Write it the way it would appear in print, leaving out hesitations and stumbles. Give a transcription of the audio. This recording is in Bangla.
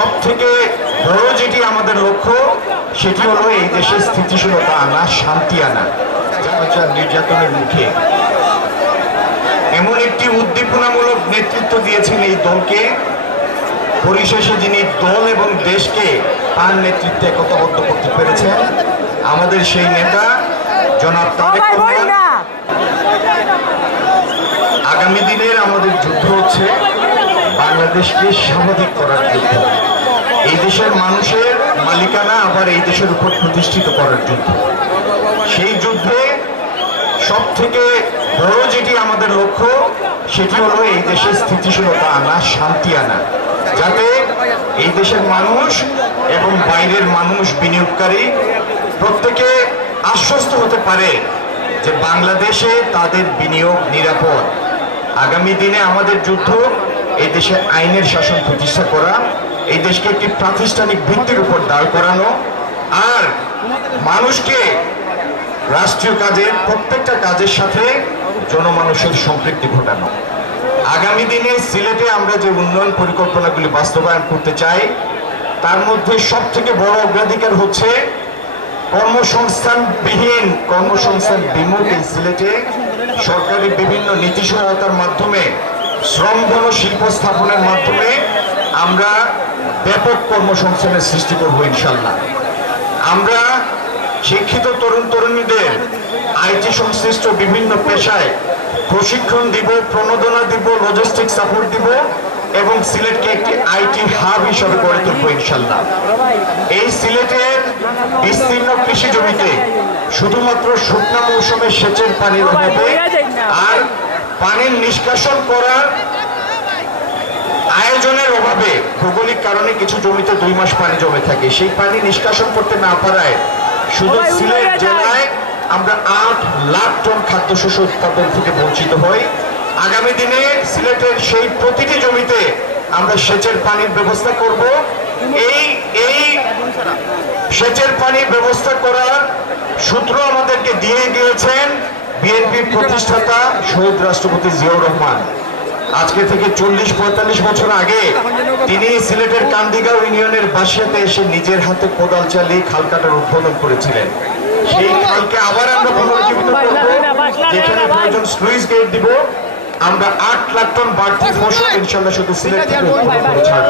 সব থেকে বড় যেটি আমাদের লক্ষ্য সেটি হলো এই দেশে স্থিতিশীলতা আনা, শান্তি আনা। নির্যাতনের মুখে এমন একটি উদ্দীপনামূলক নেতৃত্ব দিয়েছেন এই দলকে, পরিশেষে যিনি দল এবং দেশকে তার নেতৃত্বে একতাবদ্ধ করতে পেরেছেন আমাদের সেই নেতা জনাব তারেক রহমান। আগামী দিনের আমাদের যুদ্ধ হচ্ছে বাংলাদেশকে স্বাভাবিক করার যুদ্ধ, এই দেশের মানুষের মালিকানা আবার এই দেশের উপর প্রতিষ্ঠিত করার যুদ্ধ। সেই যুদ্ধে সব থেকে বড় যেটি আমাদের লক্ষ্য সেটি হলো এই দেশের স্থিতিশীলতা আনা, শান্তি আনা, যাতে এই দেশের মানুষ এবং বাইরের মানুষ বিনিয়োগকারী প্রত্যেকে আশ্বস্ত হতে পারে যে বাংলাদেশে তাদের বিনিয়োগ নিরাপদ। আগামী দিনে আমাদের যুদ্ধ এই দেশে আইনের শাসন প্রতিষ্ঠা করা, এই দেশকে একটি প্রাতিষ্ঠানিক ভিত্তির উপর দাঁড় করানো, আর মানুষকে রাষ্ট্রীয় কাজের প্রত্যেকটা কাজের সাথে জনমানুষের সম্পৃক্তি ঘটানো। আগামী দিনে সিলেটে আমরা যে উন্নয়ন পরিকল্পনাগুলি বাস্তবায়ন করতে চাই তার মধ্যে সব থেকে বড় অগ্রাধিকার হচ্ছে কর্মসংস্থান বিমুখ এই সিলেটে সরকারি বিভিন্ন নীতি সহায়তার মাধ্যমে, শ্রমধন শিল্প স্থাপনের মাধ্যমে আমরা ব্যাপক কর্মসংস্থানের সৃষ্টি করব ইনশাল্লাহ। আমরা শিক্ষিত তরুণ তরুণীদের আইটি সংশ্লিষ্ট বিভিন্ন পেশায় প্রশিক্ষণ দিব, প্রণোদনা দিব, লজিস্টিক সাপোর্ট দিব এবং সিলেটকে একটি আইটি হাব হিসাবে গড়ে তুলব ইনশাল্লাহ। এই সিলেটের বিস্তীর্ণ কৃষি জমিতে শুধুমাত্র শুকনা মৌসুমে সেচের পানির অভাবে আর পানির নিষ্কাশন করার আয়োজনের অভাবে, ভৌগোলিক কারণে কিছু জমিতে 2 মাস পানি জমে থাকে, সেই পানি নিষ্কাশন করতে না পারায় শুধু সিলেট জেলায় আমরা 8 লাখ টন খাদ্যশস্য উৎপাদন থেকে বঞ্চিত হই। আগামী দিনে সিলেটের সেই প্রতিটি জমিতে আমরা সেচের পানির ব্যবস্থা করব। এই সেচের পানির ব্যবস্থা করার সূত্র আমাদেরকে দিয়ে গিয়েছেন বিএনপির প্রতিষ্ঠাতা শহীদ রাষ্ট্রপতি জিয়াউর রহমান। আজকে থেকে 40-45 বছর আগে তিনি সিলেটের কান্দিগাঁও ইউনিয়নের বাসিয়াতে এসে নিজের হাতে কোদাল চালিয়ে খাল কাটার উদ্বোধন করেছিলেন। সেই খালকে আবার আমরা পুনরুজ্জীবিত করব, যেখানে প্রয়োজন স্লুইস গেট দিব। আমরা 8 লাখ টন বাড়তি ফসল ইনশাল্লাহ শুধু সিলেট থেকে উৎপন্ন করে ছাড়ব।